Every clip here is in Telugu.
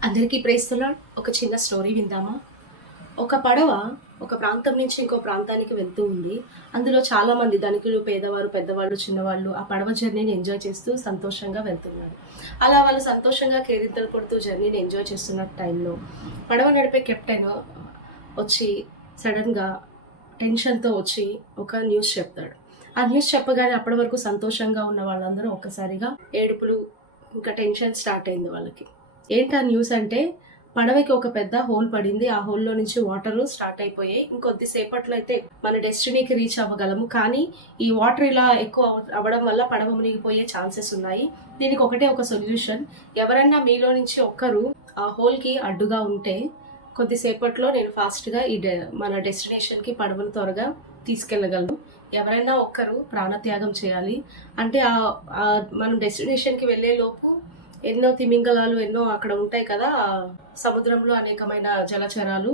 అందరికీ ప్రేస్తున్నాడు. ఒక చిన్న స్టోరీ విందామా? ఒక పడవ ఒక ప్రాంతం నుంచి ఇంకో ప్రాంతానికి వెళ్తూ ఉంది. అందులో చాలామంది ధనికులు, పేదవారు, పెద్దవాళ్ళు, చిన్నవాళ్ళు ఆ పడవ జర్నీని ఎంజాయ్ చేస్తూ సంతోషంగా వెళ్తున్నారు. అలా వాళ్ళు సంతోషంగా కేరింతలు కొడుతూ జర్నీని ఎంజాయ్ చేస్తున్న టైంలో పడవ నడిపే కెప్టెన్ వచ్చి సడన్‌గా టెన్షన్‌తో వచ్చి ఒక న్యూస్ చెప్తాడు. ఆ న్యూస్ చెప్పగానే అప్పటి వరకు సంతోషంగా ఉన్న వాళ్ళందరూ ఒక్కసారిగా ఏడుపులు, ఇంకా టెన్షన్ స్టార్ట్ అయింది వాళ్ళకి. ఏంటా న్యూస్ అంటే పడవకి ఒక పెద్ద హోల్ పడింది. ఆ హోల్‌లో నుంచి వాటరు స్టార్ట్ అయిపోయాయి. ఇంకొద్ది సేపట్లో అయితే మన డెస్టినీకి రీచ్ అవ్వగలము. కానీ ఈ వాటర్ ఇలా ఎక్కువ అవ్వడం వల్ల పడవ మునిగిపోయే ఛాన్సెస్ ఉన్నాయి. దీనికి ఒకటే ఒక సొల్యూషన్. ఎవరైనా మీలో నుంచి ఒక్కరు ఆ హోల్‌కి అడ్డుగా ఉంటే కొద్దిసేపట్లో నేను ఫాస్ట్‌గా మన డెస్టినేషన్‌కి పడవను త్వరగా తీసుకెళ్ళగలను. ఎవరైనా ఒక్కరు ప్రాణత్యాగం చేయాలి. అంటే మనం డెస్టినేషన్‌కి వెళ్ళేలోపు ఎన్నో తిమింగలాలు ఎన్నో అక్కడ ఉంటాయి కదా! సముద్రంలో అనేకమైన జలచరాలు.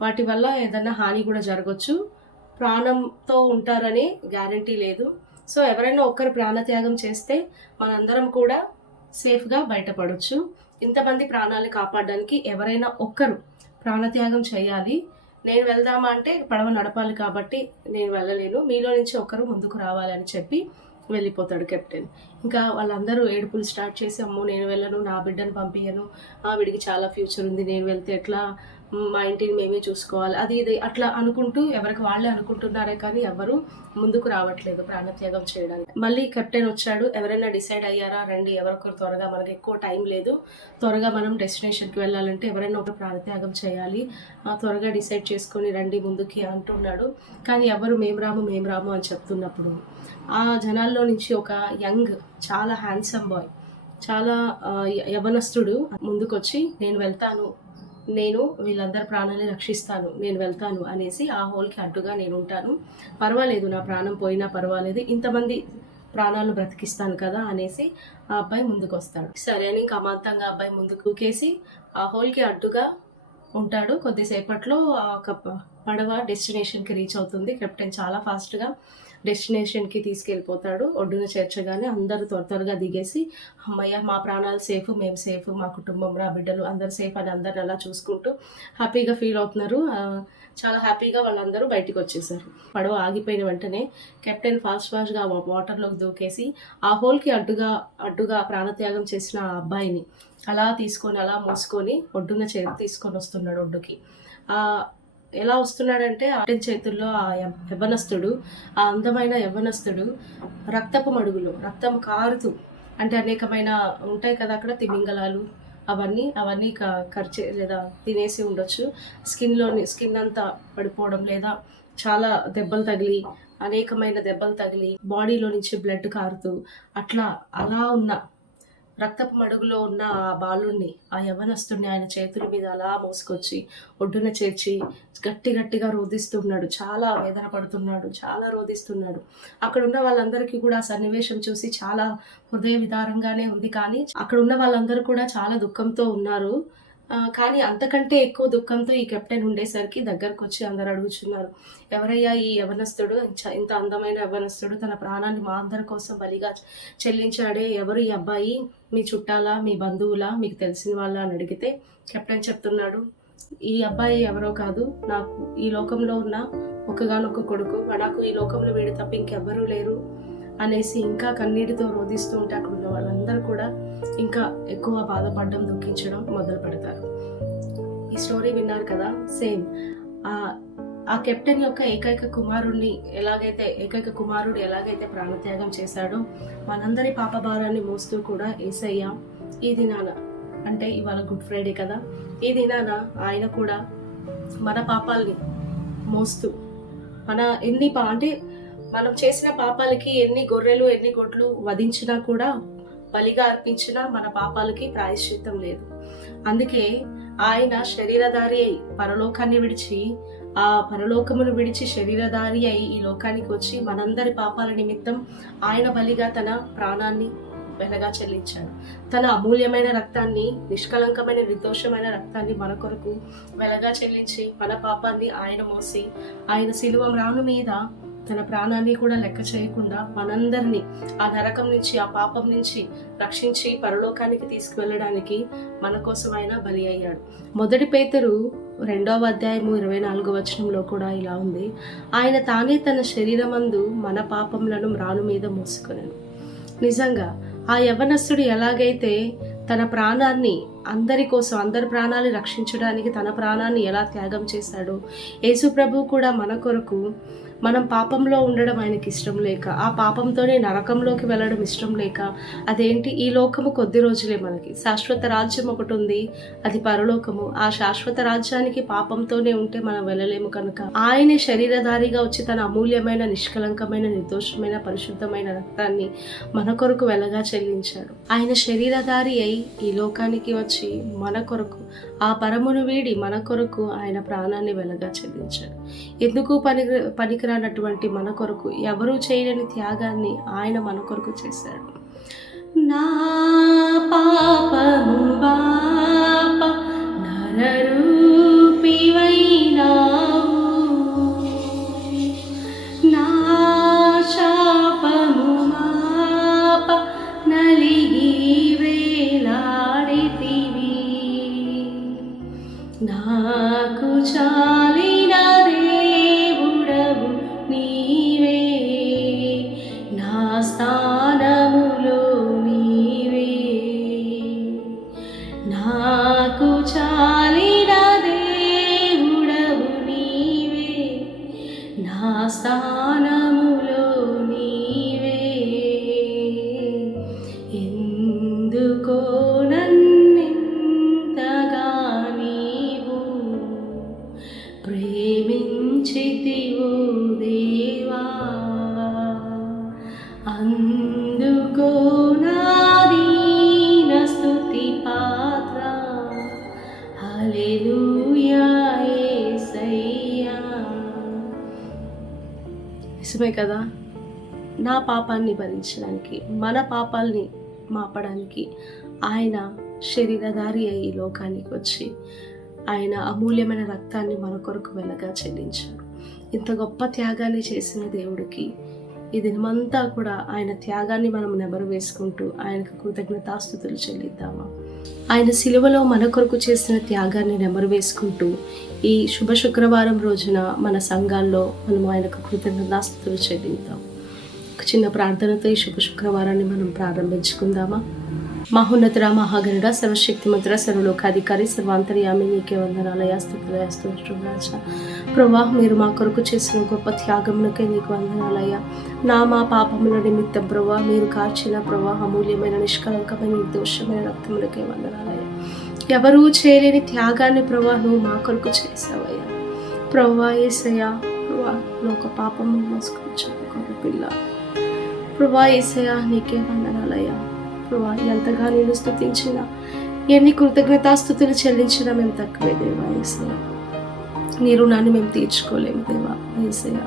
వాటి వల్ల ఏదన్నా హాని కూడా జరగొచ్చు. ప్రాణంతో ఉంటారని గ్యారంటీ లేదు. సో, ఎవరైనా ఒక్కరు ప్రాణత్యాగం చేస్తే మనందరం కూడా సేఫ్‌గా బయటపడొచ్చు. ఇంతమంది ప్రాణాలు కాపాడడానికి ఎవరైనా ఒక్కరు ప్రాణత్యాగం చేయాలి. నేను వెళ్దామా అంటే పడవ నడపాలి కాబట్టి నేను వెళ్ళలేను. మీలో నుంచి ఒకరు ముందుకు రావాలి అని చెప్పి వెళ్ళిపోతాడు కెప్టెన్. ఇంకా వాళ్ళందరూ ఏడుపులు స్టార్ట్ చేసి, అమ్మో! నేను వెళ్ళను, నా బిడ్డను పంపియ్యను, వీడికి చాలా ఫ్యూచర్ ఉంది, నేను వెళ్తే ఎట్లా, మా ఇంటిని మేమే చూసుకోవాలి, అది ఇది అట్లా అనుకుంటూ ఎవరికి వాళ్ళే అనుకుంటున్నారే కానీ ఎవరు ముందుకు రావట్లేదు ప్రాణత్యాగం చేయడానికి. మళ్ళీ కెప్టెన్ వచ్చాడు. ఎవరైనా డిసైడ్ అయ్యారా? రండి, ఎవరొకరు త్వరగా, మనకి ఎక్కువ టైం లేదు, త్వరగా మనం డెస్టినేషన్కి వెళ్ళాలంటే ఎవరైనా ఒక ప్రాణత్యాగం చేయాలి, త్వరగా డిసైడ్ చేసుకొని రండి ముందుకి అంటున్నాడు. కానీ ఎవరు మేము రాము అని చెప్తున్నప్పుడు ఆ జనాల్లో నుంచి ఒక యంగ్, చాలా హ్యాండ్సమ్ బాయ్, చాలా యవనస్తుడు ముందుకొచ్చి, నేను వెళ్తాను, నేను వీళ్ళందరి ప్రాణాలని రక్షిస్తాను, నేను వెళ్తాను అనేసి ఆ హోల్‌కి అడ్డుగా నేనుంటాను. పర్వాలేదు, నా ప్రాణం పోయినా పర్వాలేదు, ఇంతమంది ప్రాణాలు బ్రతికిస్తాను కదా అనేసి ఆ అబ్బాయి ముందుకొస్తాడు. సరే అని ఇంక అమాంతంగా అబ్బాయి ముందుకు దూకేసి ఆ హోల్‌కి అడ్డుగా ఉంటాడు. కొద్దిసేపట్లో ఒక పడవ డెస్టినేషన్‌కి రీచ్ అవుతుంది. కెప్టెన్ చాలా ఫాస్ట్‌గా డెస్టినేషన్‌కి తీసుకెళ్ళిపోతాడు. ఒడ్డున చేర్చగానే అందరూ త్వరగా దిగేసి, హమ్మయ్య! మా ప్రాణాలు సేఫ్, మేము సేఫ్, మా కుటుంబం, నా బిడ్డలు అందరూ సేఫ్ అని అందరిని అలా చూసుకుంటూ హ్యాపీగా ఫీల్ అవుతున్నారు. చాలా హ్యాపీగా వాళ్ళందరూ బయటికొచ్చేసారు. పడవ ఆగిపోయిన వెంటనే కెప్టెన్ ఫాస్ట్‌గా వాటర్‌లోకి దూకేసి ఆ హోల్‌కి అడ్డుగా ప్రాణత్యాగం చేసిన ఆ అబ్బాయిని అలా తీసుకొని, అలా మోసుకొని ఒడ్డున తీసుకొనొస్తున్నాడు ఒడ్డుకి. ఎలా వస్తున్నాడంటే కెప్టెన్ చేతుల్లో ఆ యవ్వనస్తుడు, ఆ అందమైన యవ్వనస్తుడు రక్తపు మడుగులో రక్తం కారుతూ, అంటే అనేకమైన ఉంటాయి కదా అక్కడ తిమింగలాలు, అవన్నీ కరిచే లేదా తినేసి ఉండొచ్చు. స్కిన్ అంతా పడిపోవడం, లేదా చాలా దెబ్బలు తగిలి, అనేకమైన దెబ్బలు తగిలి బాడీలో నుంచి బ్లడ్ కారుతూ అలా ఉన్న రక్తపు మడుగులో ఉన్న ఆ బాలుడిని, ఆ యవ్వనస్తుడిని ఆయన చేతుల మీద అలా మోసుకొచ్చి ఒడ్డున చేర్చి గట్టిగా రోదిస్తున్నాడు. చాలా వేదన పడుతున్నాడు. చాలా రోదిస్తున్నాడు. అక్కడున్న వాళ్ళందరికీ కూడా ఆ సన్నివేశం చూసి చాలా హృదయ విదారంగానే ఉంది. కానీ అక్కడున్న వాళ్ళందరూ కూడా చాలా దుఃఖంతో ఉన్నారు. కానీ అంతకంటే ఎక్కువ దుఃఖంతో ఈ కెప్టెన్ ఉండేసరికి దగ్గరకొచ్చి అందరూ అడుగుచున్నారు, ఎవరయ్యా ఈ యవ్వనస్తుడు? ఇంత అందమైన యవ్వనస్తుడు తన ప్రాణాన్ని మా అందరి కోసం బలిగా చెల్లించాడే, ఎవరు ఈ అబ్బాయి? మీ చుట్టాలా, మీ బంధువులా, మీకు తెలిసిన వాళ్ళా అని అడిగితే కెప్టెన్ చెప్తున్నాడు, ఈ అబ్బాయి ఎవరో కాదు, నాకు ఈ లోకంలో ఉన్న ఒక్కగానొక్క కొడుకు, నాకు ఈ లోకంలో వీడు తప్ప ఇంకెవ్వరూ లేరు అనేసి ఇంకా కన్నీటితో రోధిస్తూ ఉంటే అక్కడ ఉన్న వాళ్ళందరూ కూడా ఇంకా ఎక్కువ బాధపడడం, దుఃఖించడం మొదలు పెడతారు. ఈ స్టోరీ విన్నారు కదా, సేమ్ ఆ కెప్టెన్ యొక్క ఏకైక కుమారుడు ఎలాగైతే ప్రాణత్యాగం చేశాడో, మనందరి పాప భారాన్ని మోస్తూ కూడా యేసయ్య ఈ దినాన, అంటే ఇవాళ గుడ్ ఫ్రైడే కదా, ఈ దినాన ఆయన కూడా మన పాపాల్ని మోస్తూ, అంటే మనం చేసిన పాపాలకి ఎన్ని గొర్రెలు, ఎన్ని గొడ్లు వధించినా కూడా, బలిగా అర్పించినా మన పాపాలకి ప్రాయశ్చిత్తం లేదు. అందుకే ఆయన శరీరధారి అయి పరలోకాన్ని విడిచి, ఆ పరలోకమును విడిచి శరీరధారి అయి ఈ లోకానికి వచ్చి మనందరి పాపాల నిమిత్తం ఆయన బలిగా తన ప్రాణాన్ని వెలగా చెల్లించాడు. తన అమూల్యమైన రక్తాన్ని, నిష్కలంకమైన నిర్దోషమైన రక్తాన్ని మన కొరకు వెలగా చెల్లించి మన పాపాన్ని ఆయన మోసి, ఆయన శిలువ మ్రాను మీద తన ప్రాణాన్ని కూడా లెక్క చేయకుండా మనందరినీ ఆ నరకం నుంచి, ఆ పాపం నుంచి రక్షించి పరలోకానికి తీసుకువెళ్ళడానికి మన కోసం ఆయన బలి అయ్యాడు. 1 పేతురు 2వ అధ్యాయము 24వ వచనంలో కూడా ఇలా ఉంది, ఆయన తానే తన శరీరమందు మన పాపములను మ్రాను మీద మోసుకొనెను. నిజంగా ఆ యవ్వనస్తుడు ఎలాగైతే తన ప్రాణాన్ని అందరి కోసం, అందరి ప్రాణాన్ని రక్షించడానికి తన ప్రాణాన్ని ఎలా త్యాగం చేశాడో, యేసు ప్రభువు కూడా మన కొరకు, మనం పాపంలో ఉండడం ఆయనకి ఇష్టం లేక, ఆ పాపంతోనే నరకంలోకి వెళ్ళడం ఇష్టం లేక, అదేంటి, ఈ లోకము కొద్ది రోజులే, మనకి శాశ్వత రాజ్యం ఒకటి ఉంది, అది పరలోకము. ఆ శాశ్వత రాజ్యానికి పాపంతోనే ఉంటే మనం వెళ్ళలేము కనుక ఆయనే శరీరధారిగా వచ్చి తన అమూల్యమైన, నిష్కలంకమైన, నిర్దోషమైన, పరిశుద్ధమైన రక్తాన్ని మన కొరకు వెలగా చెల్లించాడు. ఆయన శరీరధారి అయి ఈ లోకానికి వచ్చి మన కొరకు, ఆ పరమును వీడి మన కొరకు ఆయన ప్రాణాన్ని వెలగా చెల్లించాడు. ఎందుకు పనికిరానటువంటి మన కొరకు, ఎవరూ చేయలేని త్యాగాన్ని ఆయన మన కొరకు చేశాడు. నా పాపము బాప నరరూపివైనావు, నా శాపము మాప నలిగి వేలాడితివి, నాకు చాలిన దేవుడవు నీవే, నా స్థానములో నీవే, నాకు చాలిన దేవుడవు నీవే, నా స్థానములో నీవే. ఎందుకో నన్నెంతగా నీవు ప్రేమించితివో దేవా, అందుకో నా దీన స్తుతి పాత్ర, హల్లెలూయా యేసయ్యా. నిజమే కదా, నా పాపాన్ని భరించడానికి, మన పాపాల్ని మాపడానికి ఆయన శరీరధారి అయి ఈ లోకానికి వచ్చి ఆయన అమూల్యమైన రక్తాన్ని మన కొరకు వెలగా చెల్లించాడు. ఇంత గొప్ప త్యాగాన్ని చేసిన దేవుడికి ఈ దినమంతా కూడా ఆయన త్యాగాన్ని మనం నెమరు వేసుకుంటూ ఆయనకు కృతజ్ఞతాస్తుతులు చెల్లిద్దామా? ఆయన సిలువలో మన కొరకు చేసిన త్యాగాన్ని నెమరు వేసుకుంటూ ఈ శుభ శుక్రవారం రోజున మన సంఘాల్లో మనం ఆయనకు కృతజ్ఞతాస్తుతులు చెల్లిద్దాం. ఒక చిన్న ప్రార్థనతో ఈ శుభ శుక్రవారాన్ని మనం ప్రారంభించుకుందామా? మహోన్నతుడ, మహాగణుడ, సర్వశక్తిమంతుడ, సర్వలోకాధికారి, సర్వాంతర్యామి, నీకే వందనాలయ, స్తుతులయ, స్తోత్రం రాజా. ప్రభువా, మీరు మా కొరకు చేసిన గొప్ప త్యాగమునకే నీకు వందనాలయ. మా పాపముల నిమిత్తం ప్రభువా మీరు కార్చిన ప్రభువా అమూల్యమైన, నిష్కలంకమైన, నిర్దోషమైన రక్తములకే వందనాలయ. ఎవరూ చేయలేని త్యాగాన్ని ప్రభువా నువ్వు మా కొరకు చేసావయ్యా. ప్రభువా యేసయ్యా, ప్రభువా లోక పాపము మోసుకొచ్చిన గొర్రె పిల్ల ప్రభువా యేసయ్యా, నీకే వందనాలయ. ప్రభువా ఎంతగా నేను స్తుతించినా, ఎన్ని కృతజ్ఞతాస్తుతులు చెల్లించినా మేము తక్కువే దేవా యేసయ్యా. నీ రుణాన్ని మేము తీర్చుకోలేము దేవా యేసయ్యా.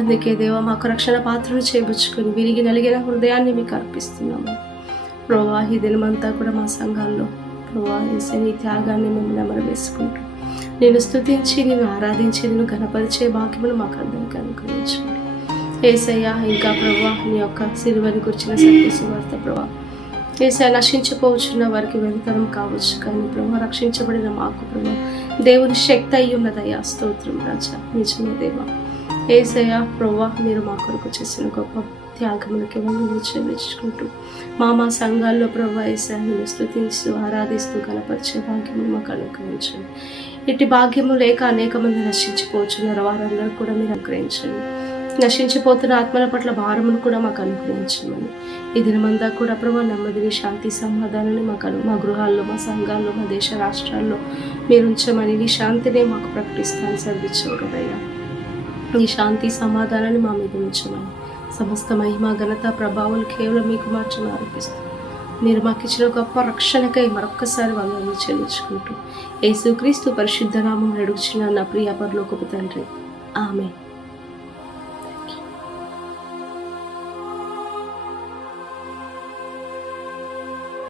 అందుకే దేవా మాకు రక్షణ పాత్రను చేపుచ్చుకొని విరిగి నలిగిన హృదయాన్ని మీకు అర్పిస్తున్నాము. ప్రభువా ఈ దినమంతా కూడా మా సంఘాల్లో ప్రభువా యేసయ్య నీ త్యాగాన్ని మేము నెమరు వేసుకుంటూ నేను స్తుతించి, నేను ఆరాధించి, నేను ఘనపరిచే భాగ్యమును మాకు అందరికీ అనుగ్రహించండి యేసయ్యా. ఇంకా ప్రభువా నీ యొక్క సిలువను గురించిన సత్య సువార్త ప్రభువా యేసయ్య నశించిపోవచ్చున్న వారికి వెనుకరం కావచ్చు, కానీ ప్రభువా రక్షించబడిన మాకు ప్రభువా దేవుని శక్తి అయి ఉన్నదయ్యా. స్తోత్రం రాజా, నిజమే దేవా యేసయ్య. ప్రభువా మీరు మా కొరకు చేసిన గొప్ప త్యాగములకి వందనాలు చెల్లించుకుంటూ మా సంఘాల్లో ప్రభువా యేసయ్య నిన్ను స్తుతిస్తూ, ఆరాధిస్తూ, కనపరిచే భాగ్యము మాకు అనుగ్రహించండి. ఇట్టి భాగ్యము లేక అనేక మంది నశించిపోవచ్చున్నారు, వారందరూ కూడా మీరు అనుగ్రహించండి. నశించిపోతున్న ఆత్మల పట్ల భారమును కూడా మాకు అనుగ్రహించమని ఈ దినమంతా కూడా ప్రభువా నెమ్మదిని, శాంతి, సమాధానాన్ని మా గృహాల్లో, మా సంఘాల్లో, మా దేశ రాష్ట్రాల్లో మీరు ఉంచమని, నీ శాంతిని మాకు ప్రకటిస్తాను చదివించావు కదయ్యా. నీ శాంతి సమాధానాన్ని మా మీద ఉంచమని, సమస్త మహిమ, ఘనత, ప్రభావాలు కేవలం మీకు మాత్రమే అర్పిస్తాం. మీరు మాకు ఇచ్చిన గొప్ప రక్షణకై మరొక్కసారి వందనాలు చెల్లించుకుంటూ యేసుక్రీస్తు పరిశుద్ధ నామములో అడుగుచున్నాను నా ప్రియ పరలోకపు తండ్రి, ఆమేన్.